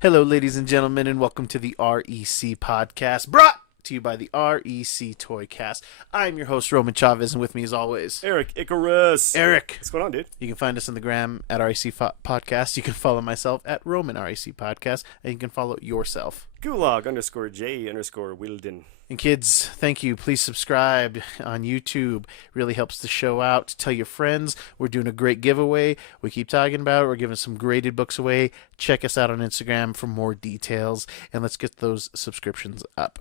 Hello, ladies and gentlemen, and welcome to the REC podcast, brought to you by the REC Toycast. I'm your host, Roman Chavez, and with me, as always, Erik Icarus. Eric. What's going on, dude? You can find us on the gram at REC Podcast. You can follow myself at Roman REC Podcast, and you can follow yourself. Gulag_J_Wilden. And kids, thank you. Please subscribe on YouTube. Really helps the show out. Tell your friends. We're doing a great giveaway. We keep talking about it. We're giving some graded books away. Check us out on Instagram for more details. And let's get those subscriptions up.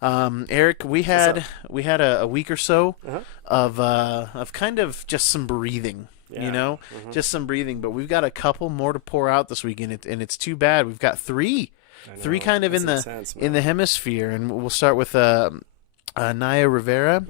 Eric, we had a week or so of kind of just some breathing. Yeah. Just some breathing. But we've got a couple more to pour out this week, and it's too bad. We've got three kind of in the hemisphere, and we'll start with Naya Rivera.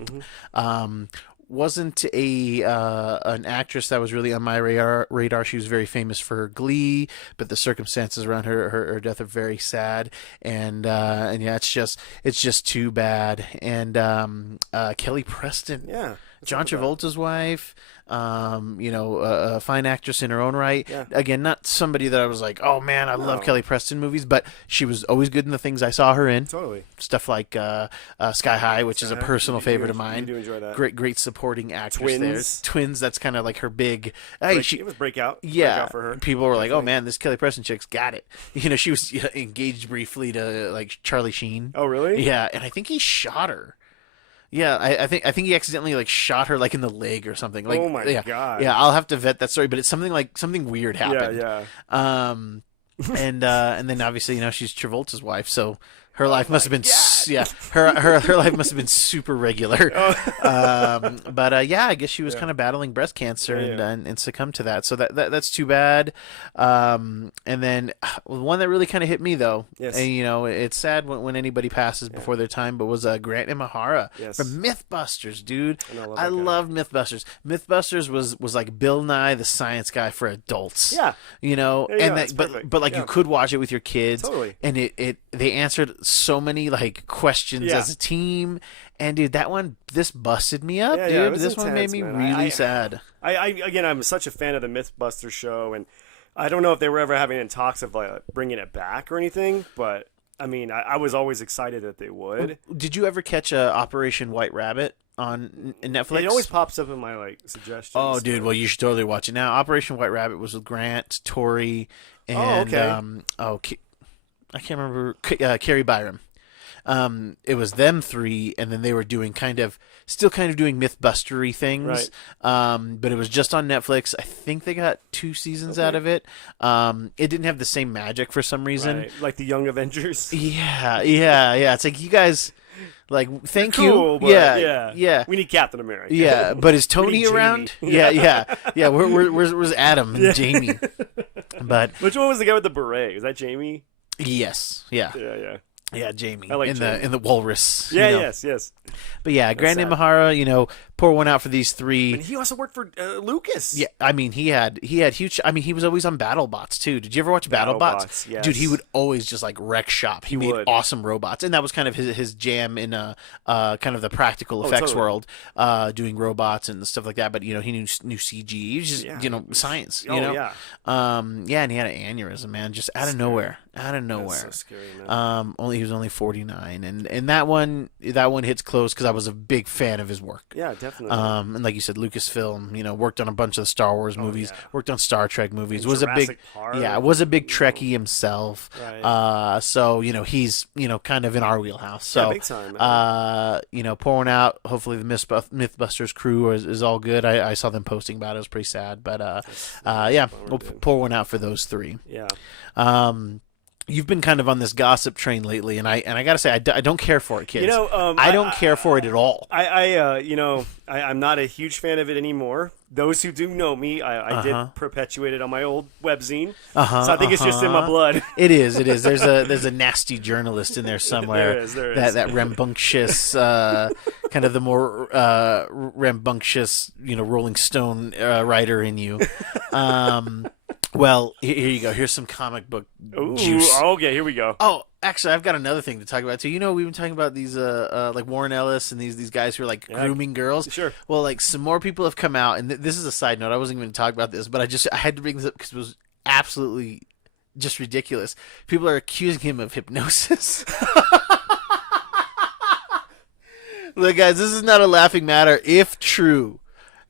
Wasn't an actress that was really on my radar. She was very famous for her Glee, but the circumstances around her death are very sad, and yeah, it's just too bad. And Kelly Preston, John Travolta's wife. A fine actress in her own right. Yeah. Again, not somebody that I was like, oh man, I love Kelly Preston movies, but she was always good in the things I saw her in. Totally. Stuff like Sky High, which is a personal favorite of mine. You do enjoy that. Great supporting actress there. Twins, that's kind of like her big. It was breakout. Yeah. Breakout for her. People were like, oh man, this Kelly Preston chick's got it. She was engaged briefly to like Charlie Sheen. Oh really? Yeah, and I think he shot her. Yeah, I think he accidentally shot her in the leg or something. Oh my god! Yeah, I'll have to vet that story, but it's something weird happened. Yeah. And then obviously she's Travolta's wife, so her life must have been her life must have been super regular. But I guess she was kind of battling breast cancer and succumbed to that. So that's too bad. And then one that really kind of hit me though, and it's sad when anybody passes before their time, but was Grant Imahara from MythBusters, dude. I loved MythBusters. MythBusters was like Bill Nye the Science Guy for adults. Yeah. But you could watch it with your kids. Totally. And they answered so many questions as a team, and dude, this busted me up, dude. This one made me really sad. I'm such a fan of the MythBusters show, and I don't know if they were ever having any talks of bringing it back or anything, but I mean, I was always excited that they would. Did you ever catch Operation White Rabbit on Netflix? It always pops up in my suggestions. Oh, dude, well, you should totally watch it now. Operation White Rabbit was with Grant, Tori, and I can't remember, Carrie Byram. It was them three, and then they were doing still doing Mythbustery things. Right. But it was just on Netflix. I think they got 2 seasons out of it. It didn't have the same magic for some reason. Right. Like the Young Avengers. Yeah. It's like, you guys, thank cool, you. But yeah. We need Captain America. Yeah, but is Tony around? Yeah. Where's Adam and Jamie? But which one was the guy with the beret? Was that Jamie? Yes. Yeah. Yeah, Jamie. In the walrus. Yeah, yes. But yeah, Grant Imahara, pour one out for these three. And he also worked for Lucas. Yeah, I mean, he had huge. I mean, he was always on BattleBots too. Did you ever watch BattleBots? Yes. Dude, he would always just wreck shop. He made awesome robots, and that was kind of his jam in kind of the practical effects world, doing robots and stuff like that. But he knew CG. He was just science. Yeah. And he had an aneurysm, man, just out of nowhere. That's so scary, man. He was only 49, and that one hits close because I was a big fan of his work. Yeah, definitely. And like you said, Lucasfilm, worked on a bunch of the Star Wars movies, worked on Star Trek movies. And was Jurassic a big Trekkie himself. Right. So he's kind of in our wheelhouse. So big time, man. Pouring out. Hopefully the MythBusters crew is all good. I saw them posting about it. It was pretty sad, but we'll pour one out for those three. Yeah. You've been kind of on this gossip train lately, and I gotta say I don't care for it, kids. I don't care for it at all. I'm not a huge fan of it anymore. Those who do know me, I did perpetuate it on my old webzine, so I think it's just in my blood. It is. There's a nasty journalist in there somewhere. There is. That rambunctious, kind of the more rambunctious, Rolling Stone writer in you. Well, here you go. Here's some comic book juice. Okay, here we go. Oh, actually, I've got another thing to talk about too. We've been talking about these like Warren Ellis and these guys who are grooming girls. Sure. Well, some more people have come out, and this is a side note. I wasn't even going to talk about this, but I had to bring this up because it was absolutely just ridiculous. People are accusing him of hypnosis. Look, guys, this is not a laughing matter if true.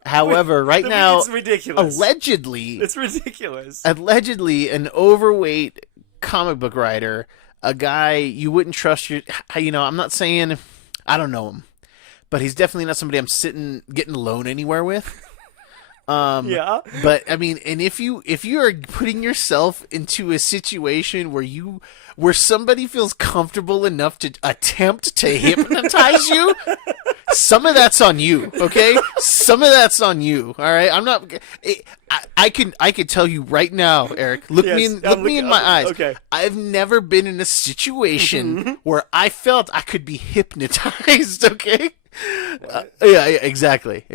However, right now, it's ridiculous. Allegedly, it's ridiculous. Allegedly, an overweight comic book writer, a guy you wouldn't trust I'm not saying I don't know him, but he's definitely not somebody I'm getting alone anywhere with. Yeah. But I mean, and if you are putting yourself into a situation where somebody feels comfortable enough to attempt to hypnotize you, some of that's on you, okay? Some of that's on you, all right? I'm not. I can tell you right now, Eric. Look me in my eyes. Okay. I've never been in a situation where I felt I could be hypnotized. Okay. Yeah. Exactly.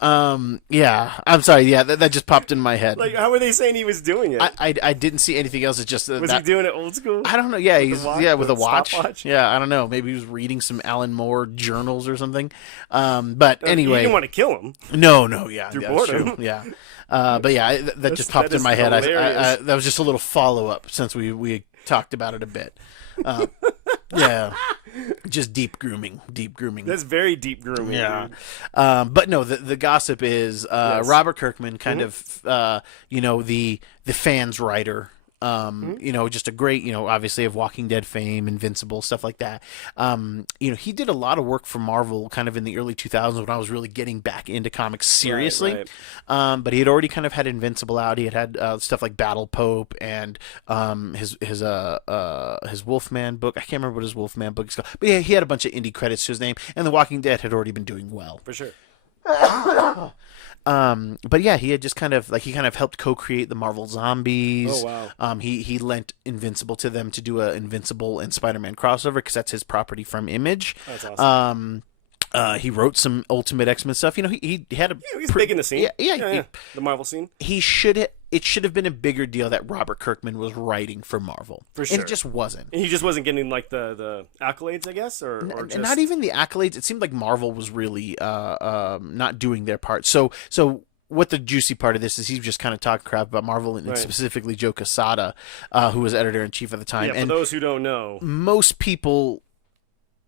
Yeah, I'm sorry. Yeah, that just popped in my head. Like, how were they saying he was doing it? I didn't see anything else. It's just was he doing it old school? I don't know. Yeah, with a watch. Stopwatch? Yeah, I don't know. Maybe he was reading some Alan Moore journals or something. But anyway, you didn't want to kill him. No, yeah, Through that's true. Yeah. But yeah, that just popped in my head. That was just a little follow up since we talked about it a bit. Yeah. Just deep grooming. That's very deep grooming. Yeah. But no, the gossip is Yes. Robert Kirkman, kind of, the fans writer. Just a great, obviously of Walking Dead fame, Invincible, stuff like that. He did a lot of work for Marvel kind of in the early 2000s when I was really getting back into comics seriously. Right. But he had already kind of had Invincible out. He had stuff like Battle Pope and his Wolfman book. I can't remember what his Wolfman book is called. But yeah, he had a bunch of indie credits to his name, and The Walking Dead had already been doing well. For sure. But yeah, he had just kind of helped co-create the Marvel Zombies. Oh wow. He lent Invincible to them to do a Invincible and Spider-Man crossover because that's his property from Image. That's awesome. He wrote some Ultimate X-Men stuff. He had a he's big in the scene. Yeah. The Marvel scene. It should have been a bigger deal that Robert Kirkman was writing for Marvel. For sure. And it just wasn't. And he just wasn't getting like the accolades, I guess, or just... not even the accolades. It seemed like Marvel was really not doing their part. So what the juicy part of this is, he's just kind of talking crap about Marvel and specifically Joe Quesada, who was editor-in-chief at the time. Yeah, for those who don't know, most people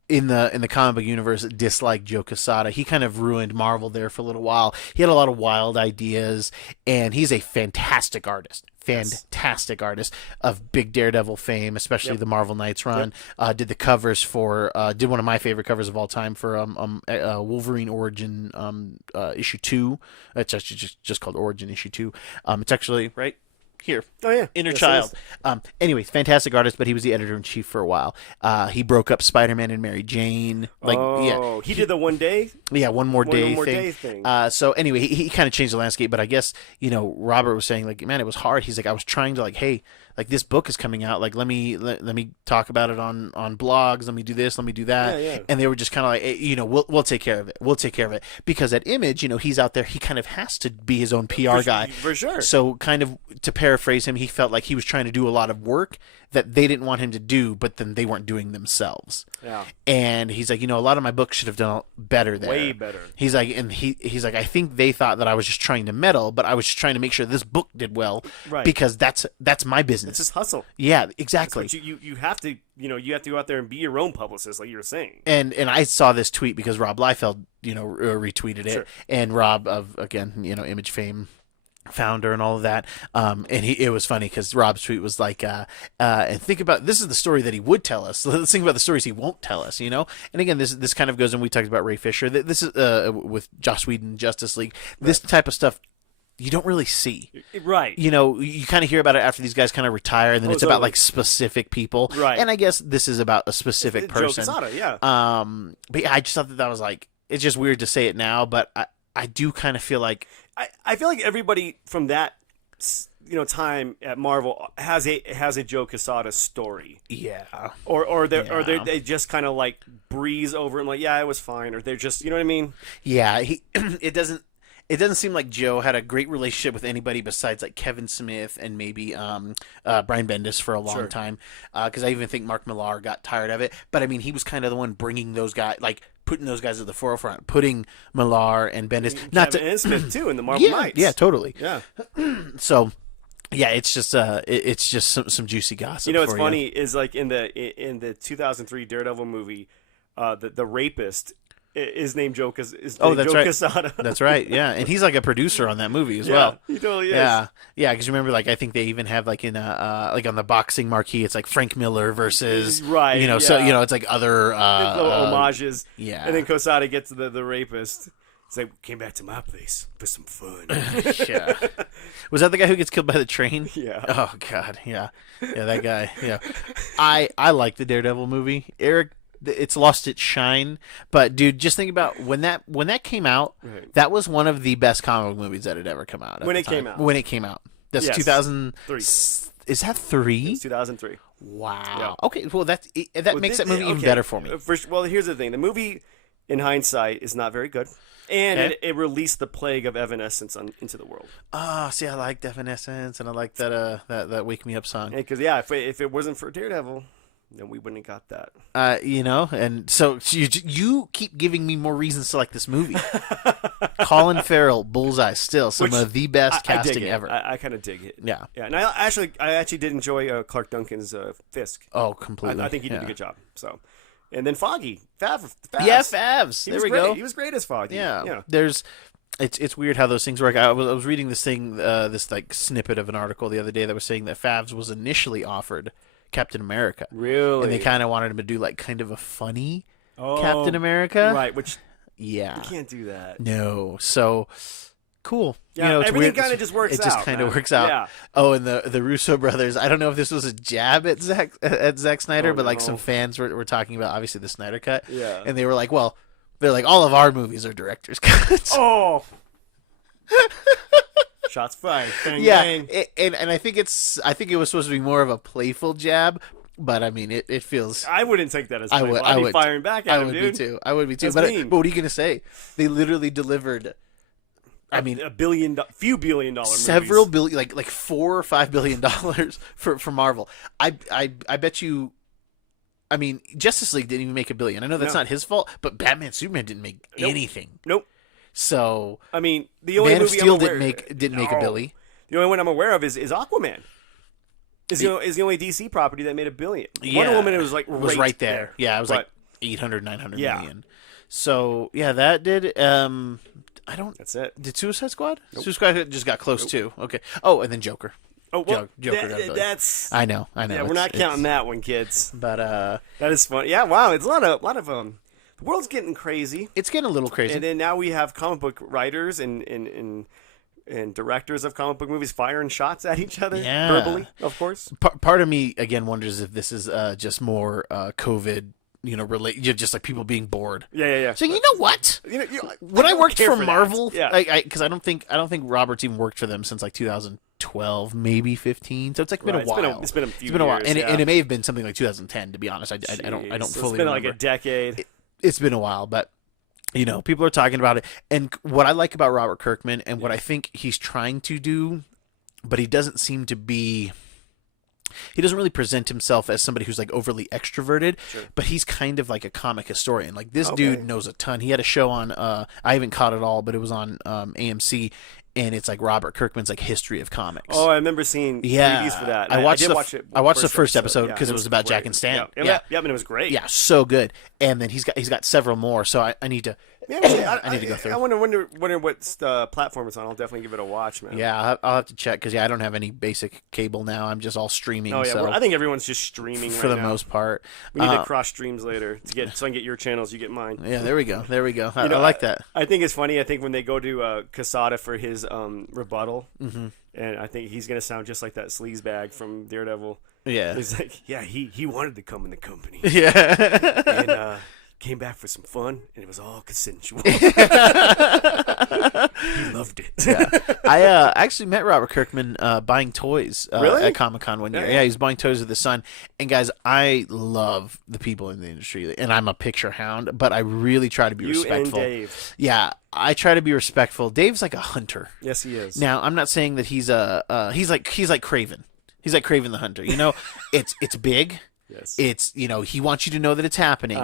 in the comic book universe dislike Joe Quesada. He kind of ruined Marvel there for a little while. He had a lot of wild ideas, and he's a fantastic artist. Fantastic artist of big Daredevil fame, especially the Marvel Knights run. Did the covers for did one of my favorite covers of all time for Wolverine Origin issue 2. It's actually just called Origin issue 2. It's actually right here. Oh yeah, Inner Child. Anyways, fantastic artist, but he was the editor-in-chief for a while. He broke up Spider-Man and Mary Jane. He did the one day. Yeah, one more day thing. So anyway, he kind of changed the landscape, but I guess Robert was saying like, man, it was hard. He's like, I was trying to hey, like this book is coming out, like let me talk about it on blogs. Let me do this. Let me do that. Yeah. And they were just kind of like, hey, we'll take care of it. We'll take care of it because at Image, he's out there. He kind of has to be his own PR guy for sure. So kind of to paraphrase him, he felt like he was trying to do a lot of work that they didn't want him to do, but then they weren't doing themselves. Yeah. And he's like, a lot of my books should have done better there. Way better. He's like, and he's like, I think they thought that I was just trying to meddle, but I was just trying to make sure this book did well, right? Because that's my business. It's just hustle. Yeah, exactly. That's what you have to you have to go out there and be your own publicist, like you were saying. And I saw this tweet because Rob Liefeld retweeted it, and Rob of Image fame, founder and all of that, and it was funny because Rob's tweet was like, and think about, this is the story that he would tell us, let's think about the stories he won't tell us, and again, this kind of goes, and we talked about Ray Fisher, this is with Joss Whedon, Justice League, this type of stuff you don't really see, right? You kind of hear about it after these guys kind of retire, and then it's about like specific people, right? And I guess this is about a specific person. Joe Quesada, yeah. But yeah, I just thought that was like, it's just weird to say it now, but I do kind of feel like I feel like everybody from that time at Marvel has a Joe Quesada story. Yeah. Or they just kind of like breeze over and like, yeah, it was fine, or they're just, you know what I mean? Yeah, it doesn't seem like Joe had a great relationship with anybody besides like Kevin Smith and maybe Brian Bendis for a long time. Because I even think Mark Millar got tired of it. But I mean, he was kind of the one bringing those guys, like putting those guys at the forefront, putting Millar and Bendis, and Smith too in the Marvel Knights. Yeah, totally. Yeah. So, Yeah, it's just some juicy gossip. You know what's for funny is like in the 2003 Daredevil movie, the rapist is named Joe. Oh, that's Joe right. Quesada. That's right. Yeah, and he's like a producer on that movie as well. He totally is. Yeah, yeah. Because remember, like I think they even have like in like on the boxing marquee, it's like Frank Miller versus Right. You know, so yeah. it's like other Little homages. yeah. And then Quesada gets to the rapist. It's like, came back to my place for some fun. Yeah. Was that the guy who gets killed by the train? Yeah. Oh God. Yeah. Yeah, that guy. Yeah. I like the Daredevil movie. Eric, it's lost its shine, but dude, just think about when that came out. Right. That was one of the best comic book movies that had ever come out. When it came out. When it came out. That's Yes. 2003. Is that 3? It's 2003. Wow. Yeah. Okay. Well, that makes that movie even okay. better for me. Well, here's the thing. The movie, in hindsight, is not very good. And Okay. it released the plague of Evanescence into the world. Oh, see, I like Evanescence, and I like that Wake Me Up song. Because if it wasn't for Daredevil, then we wouldn't have got that. You know, and so you keep giving me more reasons to like this movie. Colin Farrell, Bullseye, still some of the best I dig casting it. ever. I kind of dig it. Yeah. Yeah, and I actually did enjoy Clark Duncan's Fisk. Oh, completely. I think he did a good job. So, and then Foggy, Favs. Yeah, Favs. He There was we great. go. He was great as Foggy. Yeah. There's. It's weird how those things work. I was reading this thing, this like snippet of an article the other day that was saying that Favs was initially offered Captain America. Really? And they kind of wanted him to do like kind of a funny Captain America. Right, which Yeah. you can't do that. No. So cool. Yeah, you know, it's everything weird. kind of just works out. It just kind of man. works out. Yeah. Oh, and the Russo brothers. I don't know if this was a jab at Zack Snyder, but like no. some fans were talking about obviously the Snyder cut. Yeah. And they were like, well, they're like all of our movies are director's cuts. Oh. Shots fired. Bang, yeah. bang. And I think it was supposed to be more of a playful jab, but I mean it feels. I wouldn't take that as I playful. would. I'd be firing back at I him, would dude. be too. I would be too. That's But mean. what are you gonna say? They literally delivered. I mean, few billion dollar several movies. billion, like $4 or $5 billion for Marvel. I bet you. I mean, Justice League didn't even make $1 billion. I know that's not his fault, but Batman Superman didn't make anything. Nope. So I mean, the only Man of movie Steel I'm aware, didn't make $1 billion. The only one I'm aware of is Aquaman. Is the only DC property that made $1 billion. Yeah. Wonder Woman was like right there. Yeah, it was like 800, 900 million. So yeah, that did. I don't. That's it. Did Suicide Squad? Nope. Suicide Squad just got close too. Okay. Oh, and then Joker. Oh, well, Joker got $1 billion. That's. I know. Yeah, we're not counting that one, kids. But that is fun. Yeah, wow, it's a lot of the world's getting crazy. It's getting a little crazy. And then now we have comic book writers and directors of comic book movies firing shots at each other verbally, of course. Part of me again wonders if this is just more COVID. Just like people being bored. Yeah. So you know what? When I worked for Marvel, because I don't think Roberts even worked for them since like 2012, maybe 15. So it's like been a while. It's been a few It's been a while, years, and it may have been something like 2010. To be honest, I don't fully. It's been remember. like a decade. It's been a while, but people are talking about it. And what I like about Robert Kirkman, and what I think he's trying to do, but he doesn't seem to be. He doesn't really present himself as somebody who's like overly extroverted, but he's kind of like a comic historian. Like this dude knows a ton. He had a show on I haven't caught it all, but it was on AMC, and it's like Robert Kirkman's like history of comics. Oh, I remember seeing previews for that. I watched the first episode because it was about Jack and Stan. Yeah, and it was great. Yeah, so good. And then he's got several more, so I need to. I need to go through. I wonder what platform it's on. I'll definitely give it a watch, man. Yeah, I'll have to check because I don't have any basic cable now. I'm just all streaming. Oh yeah, so I think everyone's just streaming for right the now. most part. We need to cross streams later so I can get your channels, you get mine. Yeah, there we go. I like that. I think it's funny. I think when they go to Quesada for his rebuttal, and I think he's gonna sound just like that sleazebag from Daredevil. Yeah, he's like, yeah, he wanted to come in the company. Yeah, and came back for some fun, and it was all consensual. He loved it. Yeah. I actually met Robert Kirkman buying toys at Comic-Con one year. Yeah, he was buying toys with his son. And guys, I love the people in the industry, and I'm a picture hound, but I really try to be respectful. You and Dave. Yeah, I try to be respectful. Dave's like a hunter. Yes, he is. Now, I'm not saying that he's like Craven. He's like Craven the Hunter. It's big. Yes. It's he wants you to know that it's happening,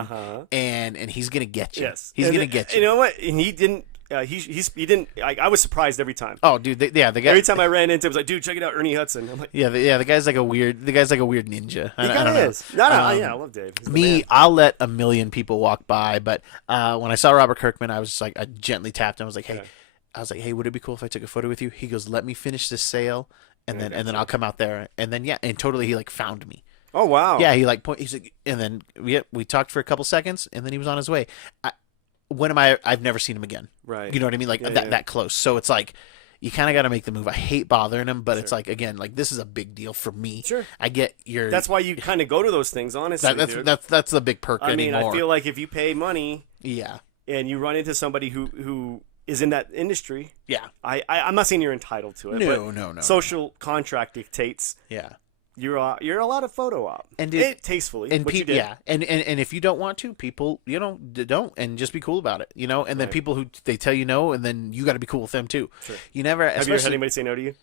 and he's gonna get you. Yes, he's gonna get you. You know what? And he didn't. he didn't. I was surprised every time. Oh, dude, the guy. Every time I ran into him, I was like, dude, check it out, Ernie Hudson. I'm like, the guy's like a weird. The guy's like a weird ninja. he kind of is. No, yeah, I love Dave. He's the man. I'll let a million people walk by, but when I saw Robert Kirkman, I was just like, I gently tapped him. I was like, hey, would it be cool if I took a photo with you? He goes, let me finish this sale, and then I'll come out there, and then and totally he like found me. Oh wow. Yeah, he like he's like, and then we talked for a couple seconds, and then he was on his way. I've never seen him again. Right. You know what I mean? Like that close. So it's like you kind of got to make the move. I hate bothering him, but it's like again, like this is a big deal for me. Sure. I get your. That's why you kind of go to those things, honestly. That's the big perk. I mean, anymore. I feel like if you pay money, yeah, and you run into somebody who is in that industry, yeah. I'm not saying you're entitled to it. No. Social contract dictates. Yeah. You're allowed a photo op, and tastefully, and you did. Yeah, and if you don't want to, people, don't, and just be cool about it, and then people who they tell you no, and then you got to be cool with them too. Sure. You never have you ever had anybody say no to you?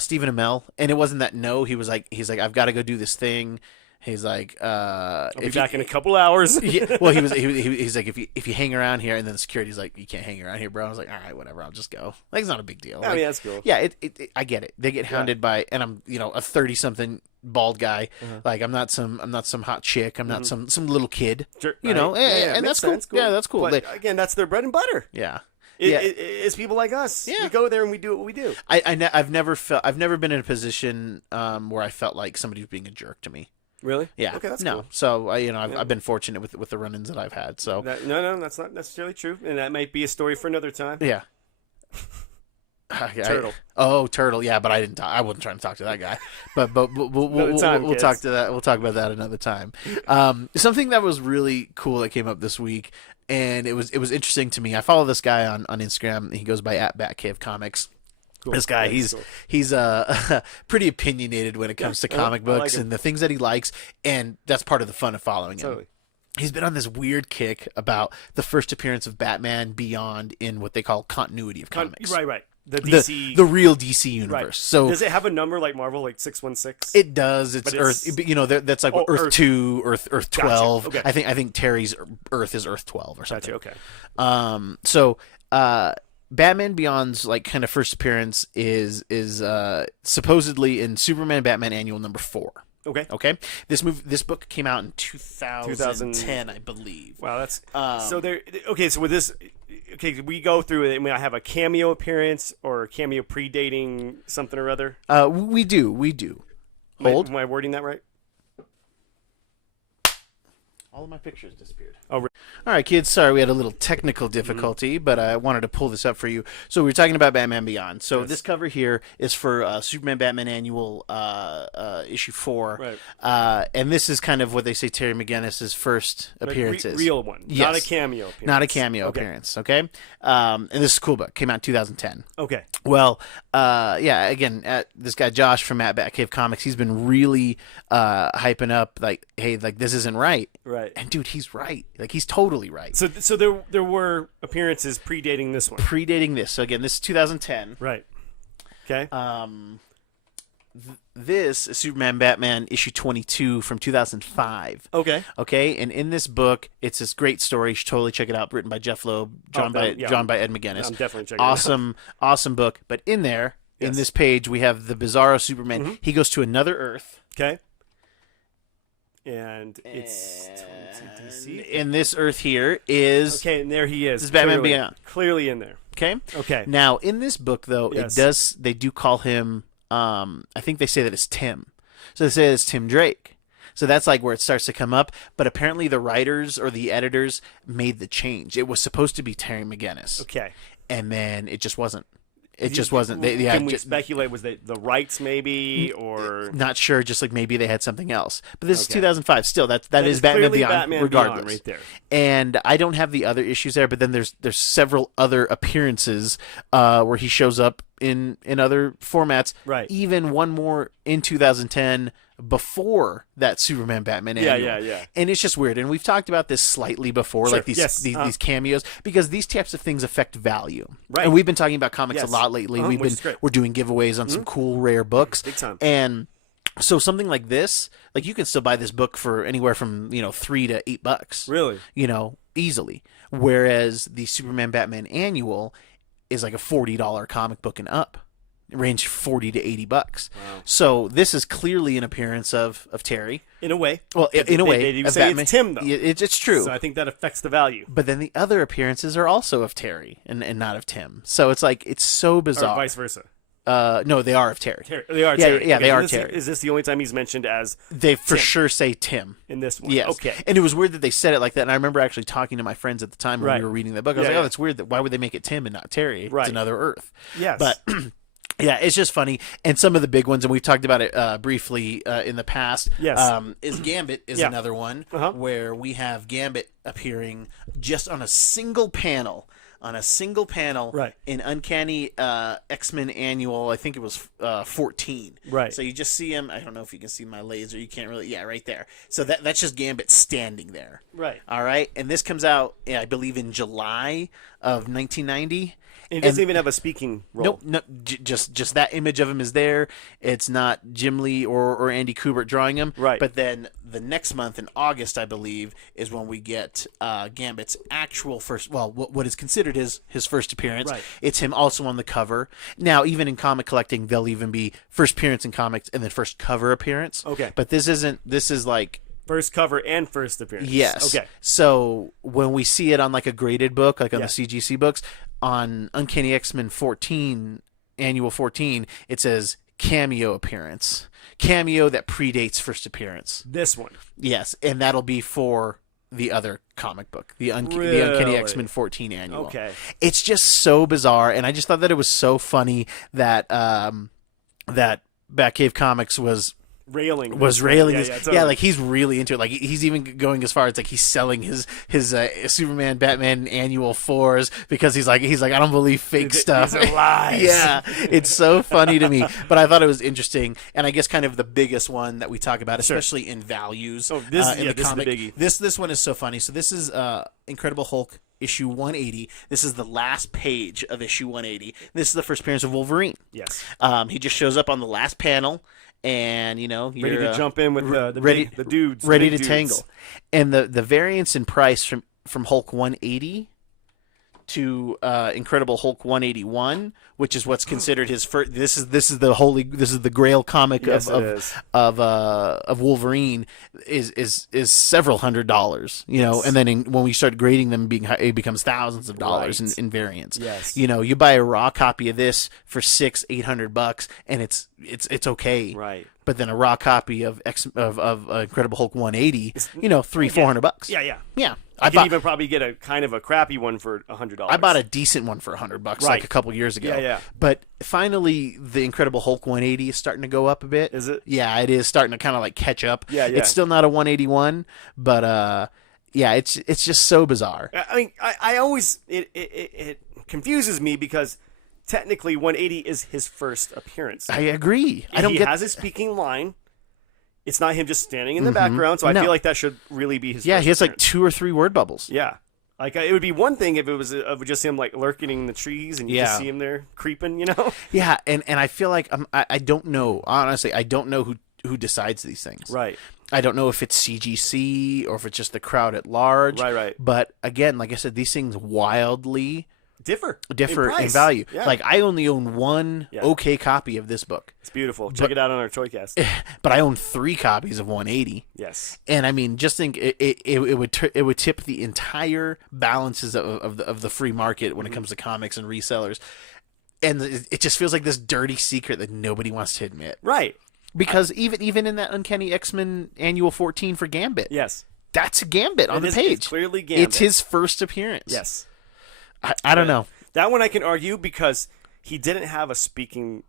Stephen Amell, and it wasn't that no. He's like I've got to go do this thing. He's like, I'll be back in a couple hours. Well, he's like, if you hang around here, and then the security's like, you can't hang around here, bro. I was like, all right, whatever, I'll just go. Like, it's not a big deal. I mean, that's cool. Yeah, I get it. They get hounded by, and I'm, a 30-something bald guy. Like, I'm not some hot chick. I'm not some little kid. Sure. And that's cool. Cool. Yeah, that's cool. But again, that's their bread and butter. Yeah. It's people like us. Yeah. We go there and we do what we do. I've never been in a position where I felt like somebody was being a jerk to me. Really? Yeah. Okay, that's cool. So I've been fortunate with the run-ins that I've had. So no, that's not necessarily true, and that might be a story for another time. Yeah. Turtle. Turtle. Yeah, but I wasn't trying to talk to that guy. But we'll talk to that. We'll talk about that another time. Something that was really cool that came up this week, and it was interesting to me. I follow this guy on Instagram. He goes by @BatCaveComics. Cool. This guy, he's pretty opinionated when it comes to comic books and the things that he likes, and that's part of the fun of following him. He's been on this weird kick about the first appearance of Batman Beyond in what they call continuity of comics. Right. The DC, the real DC universe. Right. So does it have a number like Marvel, like 616? It does. It's Earth. That's like Earth 2, Earth 12. Gotcha. Okay. I think Terry's Earth is Earth 12 or something. Gotcha. Okay. So Batman Beyond's like kind of first appearance is supposedly in Superman Batman Annual number 4. Okay. This book came out in 2010, I believe. Wow, that's so there. Okay, so with this, we go through it. I mean, I have a cameo appearance or a cameo predating something or other. We do. Hold. Am I wording that right? All of my pictures disappeared. Oh, really? All right, kids. Sorry, we had a little technical difficulty, but I wanted to pull this up for you. So we were talking about Batman Beyond. So this cover here is for Superman Batman Annual issue 4. Right. And this is kind of what they say Terry McGinnis's first appearances. Real one. Yes. Not a cameo appearance. Not a cameo appearance, okay? And this is a cool book. Came out in 2010. Okay. Well, again, this guy Josh from Batcave Comics, he's been really hyping up, like, hey, like, this isn't right. Right. And, dude, he's right. Like, he's totally right. So there were appearances predating this one. Predating this. So, again, this is 2010. Right. Okay. This is Superman Batman issue 22 from 2005. Okay. And in this book, it's this great story. You should totally check it out. Written by Jeff Loeb, drawn by Ed McGuinness. I'm definitely checking it out. Awesome book. But in there, in this page, we have the Bizarro Superman. Mm-hmm. He goes to another Earth. Okay. And it's DC. In this Earth here is... Okay, and there he is. This is Batman Beyond. Clearly in there. Okay. Now, in this book, though, they do call him... I think they say that it's Tim. So they say it's Tim Drake. So that's like where it starts to come up. But apparently the writers or the editors made the change. It was supposed to be Terry McGinnis. Okay. And then it just wasn't. It just wasn't. Can we speculate? Was it the rights maybe, or not sure? Just like maybe they had something else. But this is 2005. Still, that is Batman Beyond, regardless. Beyond right there. And I don't have the other issues there, but then there's several other appearances where he shows up in other formats. Right. Even one more in 2010 before that Superman Batman Annual. Yeah. And it's just weird. And we've talked about this slightly before, like these cameos, because these types of things affect value. Right. And we've been talking about comics a lot lately. We're doing giveaways on some cool rare books. Big time. And so something like this, like you can still buy this book for anywhere from $3 to $8. Really? easily. Whereas the Superman Batman annual is like a $40 comic book and up. It ranged $40 to $80. Wow. So this is clearly an appearance of Terry. In a way. Well, in a way. They do of say Batman. it's Tim, though. It's true. So I think that affects the value. But then the other appearances are also of Terry and not of Tim. So it's like, it's so bizarre. Or vice versa. No, they are of Terry. They are Terry. Yeah, Okay, they are this, Terry. Is this the only time he's mentioned as They for Tim sure say Tim. in this one? Yes. Okay. And it was weird that they said it like that. And I remember actually talking to my friends at the time when Right. we were reading the book. I was Yeah, like, yeah. oh, that's weird. Why would they make it Tim and not Terry? Right. It's another Earth. Yes. But yeah, it's just funny. And some of the big ones, and we've talked about it briefly in the past, Yes. is Gambit is Yeah. another one Uh-huh. where we have Gambit appearing just on a single panel. Right. In Uncanny X-Men Annual, I think it was 14. Right. So you just see him. I don't know if you can see my laser. You can't really. Yeah, right there. So that's just Gambit standing there. Right. All right. And this comes out, I believe, in July of 1990. And he doesn't even have a speaking role. Nope, no, just that image of him is there. It's not Jim Lee or Andy Kubert drawing him. Right. But then the next month in August, I believe, is when we get Gambit's actual first, well, what is considered his first appearance. Right. It's him also on the cover. Now, even in comic collecting, there'll even be first appearance in comics and then first cover appearance. Okay. But this is like... First cover and first appearance. Yes. Okay. So when we see it on like a graded book, like on Yeah. the CGC books, on Uncanny X-Men 14, Annual 14, it says cameo appearance. Cameo that predates first appearance. This one. Yes, and that'll be for the other comic book, the Uncanny Really? X-Men 14 Annual. Okay. It's just so bizarre, and I just thought that it was so funny that that Batcave Comics was railing. Yeah, like he's really into it. Like he's even going as far as like he's selling his Superman Batman Annual 4s because he's like I don't believe fake stuff. These are lies. Yeah, it's so funny to me. But I thought it was interesting, and I guess kind of the biggest one that we talk about, especially in values. Oh, this in the this comic. is the biggie. This one is so funny. So this is Incredible Hulk issue 180. This is the last page of issue 180. This is the first appearance of Wolverine. Yes. He just shows up on the last panel. And you're Ready to jump in with the dudes, ready the to dudes. tangle. And the variance in price from Hulk 180 to Incredible Hulk 181, which is what's considered his first. This is the Grail comic Yes, of Wolverine is several $100s, Yes. and then when we start grading them, it becomes thousands of dollars Right. in variance. Yes. You buy a raw copy of this for $600-800, and it's okay. Right. But then a raw copy of Incredible Hulk 180, $300-400. Yeah. Yeah. I can even probably get a kind of a crappy one for $100. I bought a decent one for $100 Right. like a couple years ago. Yeah. But finally, the Incredible Hulk 180 is starting to go up a bit. Is it? Yeah, it is starting to kind of like catch up. Yeah. It's still not a 181, but yeah, it's just so bizarre. I mean, I always it confuses me because technically 180 is his first appearance. I agree. He has a speaking line. It's not him just standing in the background, so I No. feel like that should really be his Yeah, first he has like appearance. 2 or 3 word bubbles. Yeah. Like, it would be one thing if it was just him, like, lurking in the trees and you just Yeah. see him there creeping, Yeah, and I feel like I don't know. Honestly, I don't know who decides these things. Right. I don't know if it's CGC or if it's just the crowd at large. Right. But again, like I said, these things wildly Differ in price. value. Yeah. Like I only own one okay copy of this book, It's beautiful. Check it out on our Toycast. but I own 3 copies of 180. Yes. And I mean, just think it would tip the entire balances of the free market when it comes to comics and resellers, and it just feels like this dirty secret that nobody wants to admit. Right. Because even in that Uncanny X-Men Annual 14 for Gambit, Yes. that's Gambit on the It's page. clearly Gambit. It's his first appearance. Yes. I don't know. That one I can argue because he didn't have a speaking,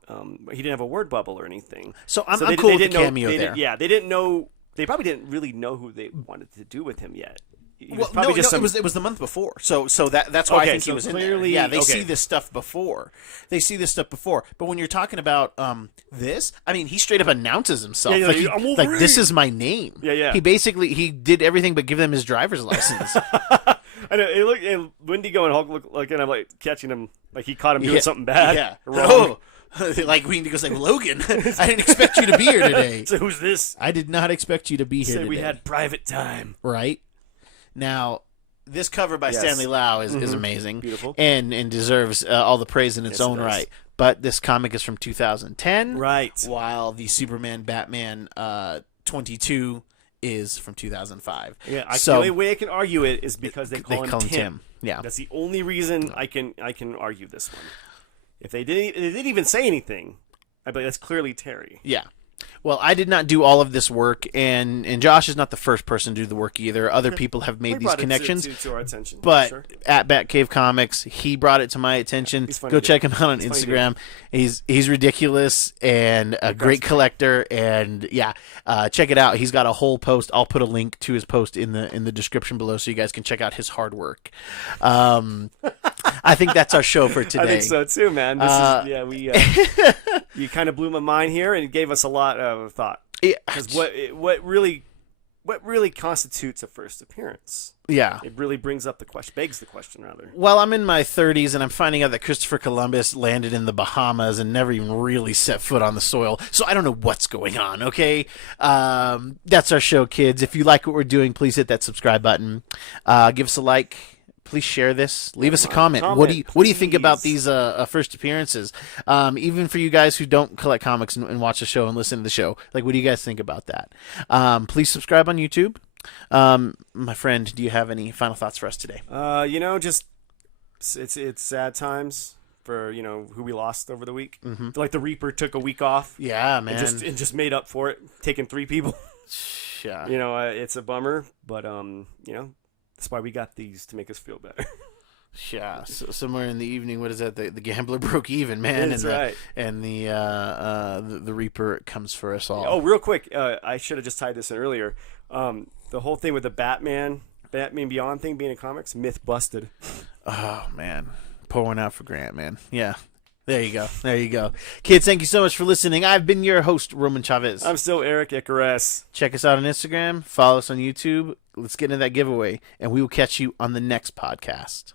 he didn't have a word bubble or anything. So I'm they cool with the didn't know- cameo they there. They didn't know. They probably didn't really know who they wanted to do with him yet. He was Well, probably no, just some- it was the month before. So that's why I Okay, think he so was in clearly- there. Yeah, they okay. see this stuff before. But when you're talking about this, I mean, he straight up announces himself. Yeah, like, like, I'm Wolverine. this is my name. Yeah. He did everything but give them his driver's license. I know. And Wendigo and Hulk look like, and I'm like catching him, like he caught him doing something bad. Yeah. Wrong. Oh. Like Wendigo's like, Logan, I didn't expect you to be here today. So who's this? I did not expect you to be here Said today. we had private time. Right? Now, This cover by Yes. Stanley Lau is amazing. Beautiful. And deserves all the praise in its Yes, it own does. right. But this comic is from 2010. Right. While the Superman Batman 22 is from 2005. Yeah, So the only way I can argue it is because they call him Tim. Tim. Yeah. That's the only reason I can argue this one. If they didn't even say anything, I'd be like, that's clearly Terry. Yeah. Well, I did not do all of this work, and Josh is not the first person to do the work either. Other people have made We these brought it connections. to our attention. But Sure. at Batcave Comics, he brought it to my attention. He's funny Go dude. check him out on He's funny Instagram. He's ridiculous and a great collector. And yeah, check it out. He's got a whole post. I'll put a link to his post in the description below, so you guys can check out his hard work. I think that's our show for today. I think so too, man. We you kind of blew my mind here and gave us a lot of thought. Yeah. Because what really constitutes a first appearance? Yeah. It really brings up the question, begs the question rather. Well, I'm in my 30s, and I'm finding out that Christopher Columbus landed in the Bahamas and never even really set foot on the soil. So I don't know what's going on, okay? That's our show, kids. If you like what we're doing, please hit that subscribe button. Give us a like. Please share this. Leave us a comment. What do you think about these first appearances? Even for you guys who don't collect comics and watch the show and listen to the show, like, what do you guys think about that? Please subscribe on YouTube. My friend, do you have any final thoughts for us today? Just it's sad times for who we lost over the week. Mm-hmm. Like the Reaper took a week off. Yeah, man. And just made up for it, taking 3 people. Yeah. It's a bummer, but that's why we got these, to make us feel better. Yeah, so somewhere in the evening, what is that? The gambler broke even, man. That's right. And the Reaper comes for us all. Oh, real quick, I should have just tied this in earlier. The whole thing with the Batman Beyond thing being in comics, myth busted. Oh, man. Pour one out for Grant, man. Yeah. There you go. Kids, thank you so much for listening. I've been your host, Roman Chavez. I'm still Erik Icarus. Check us out on Instagram. Follow us on YouTube. Let's get into that giveaway, and we will catch you on the next podcast.